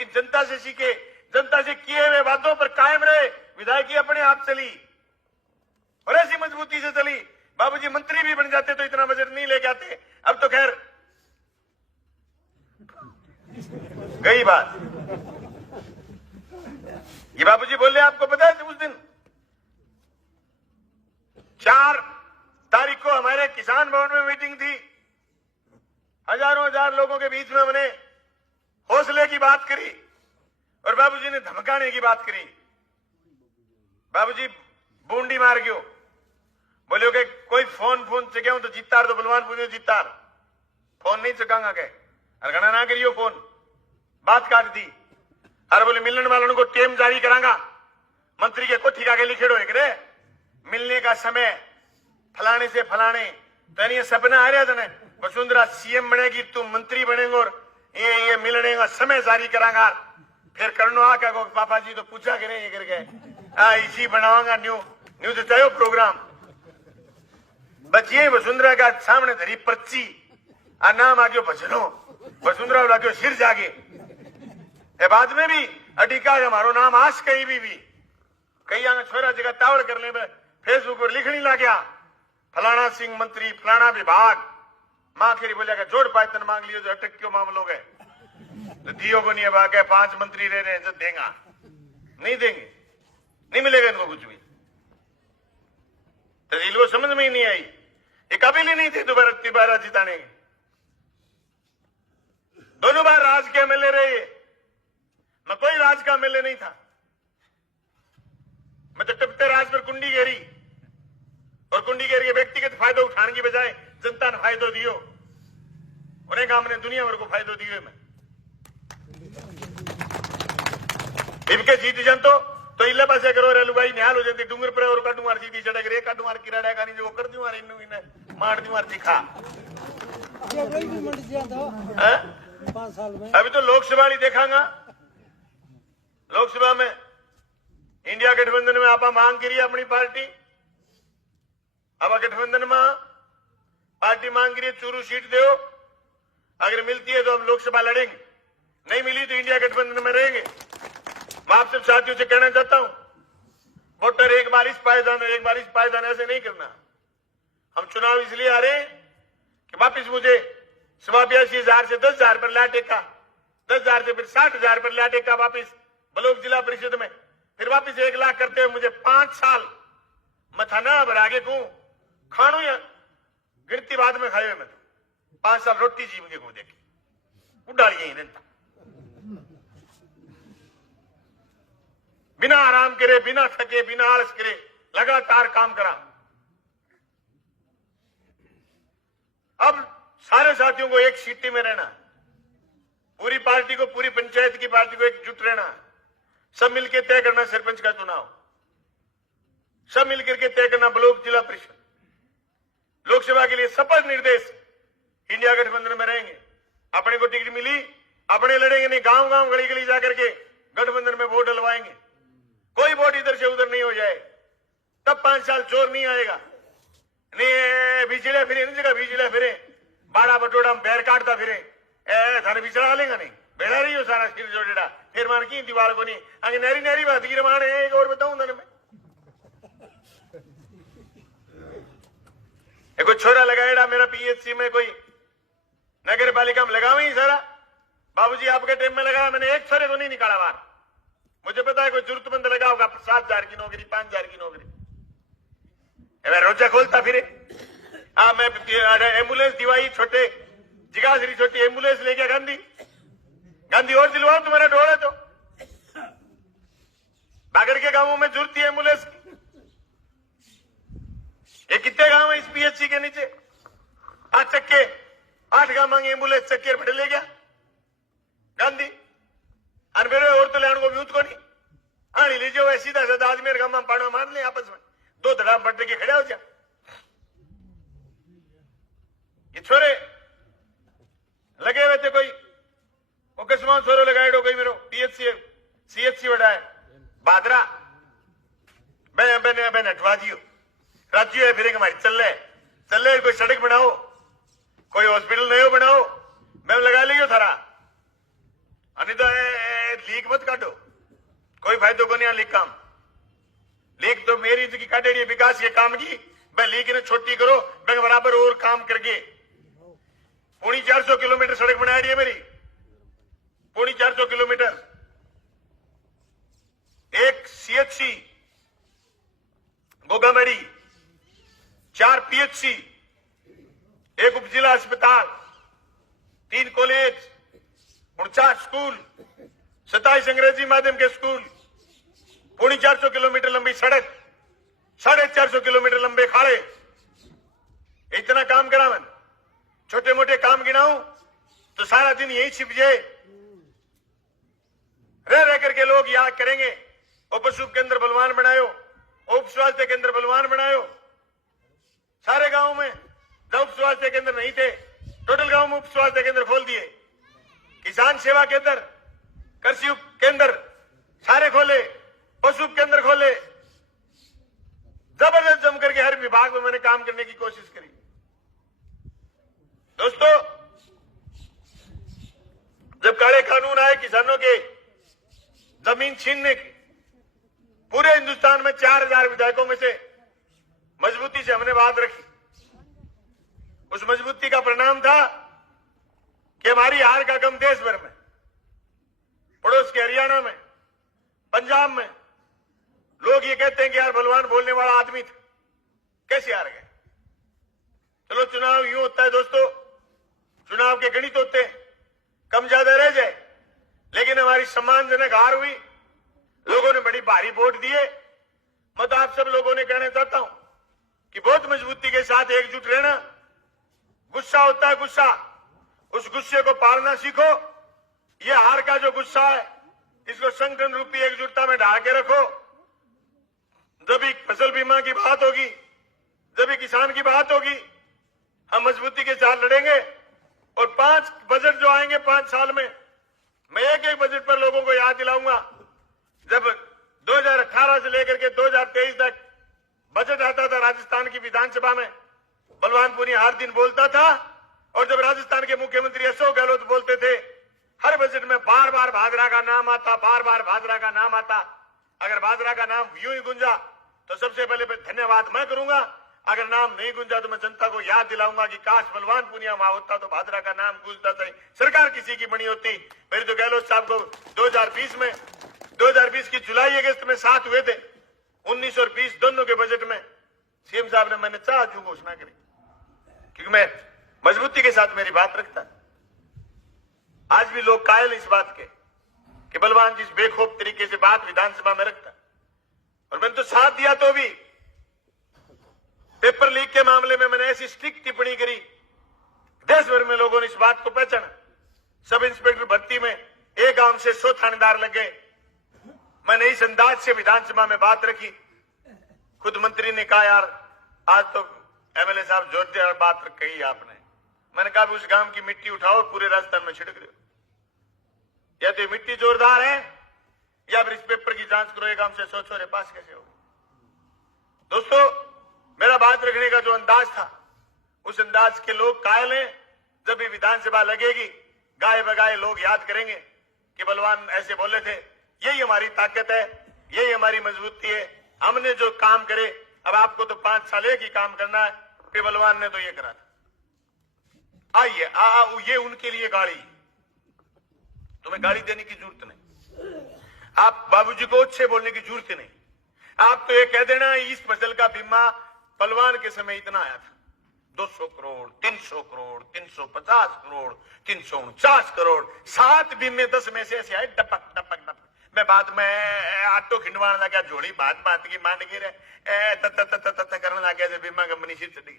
लेकिन जनता से सीखे, जनता से किए हुए वादों पर कायम रहे। विधायकी अपने आप चली और ऐसी मजबूती से चली। बाबूजी मंत्री भी बन जाते तो इतना बजट नहीं लेके आते। अब तो खैर गई बात। ये बाबूजी बोले, आपको पता है उस दिन 4 तारीख को हमारे किसान भवन में मीटिंग थी। हजारों हजार लोगों के बीच में हमने हौसले की बात करी और बाबूजी ने धमकाने की बात करी। बाबूजी बूंदी मार गयो, बोलियो कि कोई फोन चुके तो जीतार तो बलवान पूछो जीतार, फोन नहीं चुकांगा के और घना ना करियो फोन, बात काट दी। अरे बोले मिलने वालों को टेम जारी करांगा, मंत्री के कोठी का के लिखेड़ो एक रे मिलने का समय फलाने से फलाने। तो ये सपना आ रहा था ना, वसुंधरा सीएम बनेगी, तुम मंत्री बनेंगे और ये मिलने का समय जारी करांगा। फिर करनो आ क्या पापा जी तो पूछा कि नहीं ये करके इसी बनावांगा न्यू तो चाहे प्रोग्राम। बस ये वसुंधरा का सामने धरी पर्ची आ नाम आगे भजनो, वसुंधरा लागे सिर जागे। ए बाद में भी अडिका हमारो नाम आश कहीं भी कई आगे छोरा जगह टावर कर ले, फेसबुक पर लिखनी ला गया फलाना सिंह मंत्री फलाना विभाग। मां खेरी बोलिया जोड़ पायतन मांग लियो जो अटक क्यों मामलों गए तो दियो को नहीं। अब आगे 5 मंत्री रह रहे हैं जो देगा नहीं देंगे, नहीं मिलेगा इनको कुछ भी। तहसील को समझ में ही नहीं आई, ये काबिल ही नहीं थे दोबारा जिताने के। दोनों बार राज के एमएलए रहे, मैं कोई राज का एमएलए नहीं था। मैं तो टिपते राज पर कुंडी घेरी और कुंडी घेर के व्यक्तिगत फायदा उठाने की बजाय जनता ने फायदा दियो, उन्हें काम ने दुनिया भर को फायदा दियो। मैं इनके जीत जानतो तो इल्ला पासे करो रेलू भाई निहाल हो जाती डूंगर पर और काटू मार सीधी चढ़ा करे काटू मार किराड़ा का नहीं जो कर दूं मार इन्नु इन्हें मार दूं मार दिखा। ये वही भी मंडी दिया था 5 साल में। अभी तो लोकसभा नहीं देखांगा। लोकसभा में इंडिया गठबंधन में आप मांग करिए अपनी पार्टी। अब गठबंधन में पार्टी मांग करिए चूरू सीट दो, अगर मिलती है तो हम लोकसभा लड़ेंगे, नहीं मिली तो इंडिया गठबंधन में रहेंगे। मैं आप सब साथियों से कहना चाहता हूं, वोटर एक बार इस पायदान ऐसे नहीं करना। हम चुनाव इसलिए आ रहे हैं कि वापिस मुझे 82,000 से 10,000 पर ला टेका, 10,000 से फिर 60,000 पर ला टेका वापिस ब्लॉक जिला परिषद में, फिर वापिस 1 लाख करते हुए मुझे 5 साल मथाना भर आगे को खाणू या गिनती बाद में खाए। मैं 5 साल रोटी जी मुझे को देखे उड़ाड़िए ही जनता, बिना आराम करे, बिना थके, बिना आलस करे लगातार काम करा। अब सारे साथियों को एक सीटी में रहना, पूरी पार्टी को, पूरी पंचायत की पार्टी को एकजुट रहना, सब मिलकर तय करना सरपंच का चुनाव, सब मिलकर के तय करना ब्लॉक जिला परिषद। लोकसभा के लिए शपथ निर्देश इंडिया गठबंधन में रहेंगे। अपने को टिकट मिली अपने लड़ेंगे, नहीं गांव गांव गली गली जाकर के गठबंधन में वोट डलवाएंगे। कोई वोट इधर से उधर नहीं हो जाए, तब 5 साल चोर नहीं आएगा। नहीं बिचड़े फिरे, इन जगह बिचड़े फिरे, बाड़ा बटोड़ा बैर काटता फिरे, थाने बिचड़ा लेगा नहीं, बेड़ा रही हो सारा सिर जोड़ेड़ा, फिर मान की दीवार को नहीं आगे नहरी नहरी बात गिर मान है। एक और बताऊं ना मैं, कोई छोरा लगाएड़ा मेरा पीएचसी में, कोई नगर पालिका में लगावे ही सारा। बाबूजी आपके टाइम में लगाया, मैंने एक छोरे को नहीं निकाला बाहर। मुझे पता है कोई जरूरतमंद लगा होगा 7,000 की नौकरी, 5,000 की नौकरी, रोजा खोलता फिरे। मैं एम्बुलेंस दिवाई, छोटे जिगाश्री छोटी एम्बुलेंस ले गया गांधी और दिलवाओ तुम्हारा ढोल है तो। बागड़ के गांवों में जरूरत थी एम्बुलेंस की। ये कितने गांव है इस पीएचसी के नीचे? 8 चक्के, 8 गांव मांगे एम्बुलेंस, चक्के बैठे ले गया गांधी। अनबेरे और तो लैंड को व्यूत को नहीं आनी लीजिए, वह सीधा साधा आदमी गांव में पाड़ा मार ले आपस में, 2 धड़ा बढ़ के खड़े हो जा। ये छोरे लगे हुए थे, कोई ओकस्मान छोरो लगाए कोई मेरो पीएचसी सीएचसी बढ़ाए बादरा बहन हटवा दियो, राज्य है फिर हमारी चल ले कोई सड़क बनाओ, कोई हॉस्पिटल नहीं हो बनाओ, मैं लगा लियो थारा। नहीं तो लीक मत काटो, कोई फायदो को नहीं लीक काम। लीक तो मेरी की काटेड़ी विकास के काम की, मैं लीक ने छोटी करो, मैं बराबर और काम करके 450 किलोमीटर सड़क बनाई है मेरी, 450 किलोमीटर। एक CHC गोगामड़ी, 4 PHC, एक उप जिला अस्पताल, 3 कॉलेज, 49 स्कूल, 27 अंग्रेजी माध्यम के स्कूल, 450 किलोमीटर लंबी सड़क, 450 किलोमीटर लंबे खाड़े, इतना काम करा मैंने। छोटे मोटे काम गिनाऊं तो सारा दिन यही छिप जाए, रह करके लोग याद करेंगे उप केंद्र बलवान बनायो, उप स्वास्थ्य केंद्र बलवान बनायो। सारे गांव में जब उप स्वास्थ्य केंद्र नहीं थे, टोटल गांव में उप स्वास्थ्य केंद्र खोल दिए, किसान सेवा केंद्र, कृषि केंद्र सारे खोले, पशु केंद्र खोले, जबरदस्त जम करके हर विभाग में मैंने काम करने की कोशिश करी। दोस्तों, जब काले कानून आए किसानों के जमीन छीनने की, पूरे हिंदुस्तान में 4000 विधायकों में से मजबूती से हमने बात रखी। उस मजबूती का परिणाम था कि हमारी हार का गम देश भर में, पड़ोस के हरियाणा में, पंजाब में लोग ये कहते हैं कि यार बलवान बोलने वाला आदमी था, कैसे हार गए। चलो, चुनाव यूं होता है दोस्तों, चुनाव के गणित होते हैं, कम ज्यादा रह जाए, लेकिन हमारी सम्मानजनक हार हुई। लोगों ने बड़ी भारी वोट दिए। मैं तो आप सब लोगों ने कहना चाहता हूं कि बहुत मजबूती के साथ एकजुट रहना। गुस्सा होता है, गुस्सा, उस गुस्से को पालना सीखो। ये हार का जो गुस्सा है, इसको संगठन रूपी एकजुटता में ढाल के रखो। जब भी फसल बीमा की बात होगी, जब भी किसान की बात होगी, हम मजबूती के साथ लड़ेंगे। और 5 बजट जो आएंगे 5 साल में, मैं एक बजट पर लोगों को याद दिलाऊंगा। जब 2018 से लेकर के 2023 तक बजट आता था राजस्थान की विधानसभा में, बलवान पूनिया हर दिन बोलता था। और जब राजस्थान के मुख्यमंत्री अशोक गहलोत बोलते थे, हर बजट में बार बार भादरा का नाम आता, बार बार भादरा का नाम आता। अगर भादरा का नाम यूं ही गुंजा तो सबसे पहले धन्यवाद मैं करूंगा। अगर नाम नहीं गुंजा तो मैं जनता को याद दिलाऊंगा कि काश बलवान पूनिया वहां होता तो भादरा का नाम गूंजता था, सरकार किसी की बनी होती। मेरे तो गहलोत साहब को 2020 की जुलाई अगस्त में 7 हुए थे। 19 और 20 दोनों के बजट में सीएम साहब ने मैंने चाह घोषणा करी, क्योंकि मैं मजबूती के साथ मेरी बात रखता। आज भी लोग कायल इस बात के कि बलवान जिस बेखौफ तरीके से बात विधानसभा में रखता, और मैंने तो साथ दिया। तो भी पेपर लीक के मामले में मैंने ऐसी स्ट्रिक्ट टिप्पणी करी, देश भर में लोगों ने इस बात को पहचाना। सब इंस्पेक्टर भर्ती में एक गांव से 100 थानेदार लग गए। मैंने इस अंदाज से विधानसभा में बात रखी। खुद मंत्री ने कहा, यार आज तो एमएलए साहब जोरदार बात कही आपने। मैंने कहा उस गांव की मिट्टी उठाओ, पूरे राजस्थान में छिड़क दो। या तो मिट्टी जोरदार है, या फिर इस पेपर की जांच करो, ये गांव से 100 छोरे पास कैसे हो। दोस्तों, मेरा बात रखने का जो अंदाज था, उस अंदाज के लोग कायल हैं। जब भी विधानसभा लगेगी, गाए बगाए लोग याद करेंगे कि बलवान ऐसे बोले थे। यही हमारी ताकत है, यही हमारी मजबूती है। हमने जो काम करे, अब आपको तो 5 साल एक ही काम करना है, फिर बलवान ने तो ये करा था। आइए, ये उनके लिए गाड़ी, तुम्हें गाड़ी देने की जरूरत नहीं। आप बाबूजी को अच्छे बोलने की जरूरत नहीं। आप तो ये कह देना इस फसल का बीमा बलवान के समय इतना आया था, 200 करोड़, 300 करोड़, 350 करोड़, 349 करोड़, 7 बीमे 10 में से ऐसे आए टपक टपक टपक। मैं बाद में आटो खिंडवाने लगा, जोड़ी बात की मान गिर करने लगा, बीमा कंपनी सिर चढ़ी।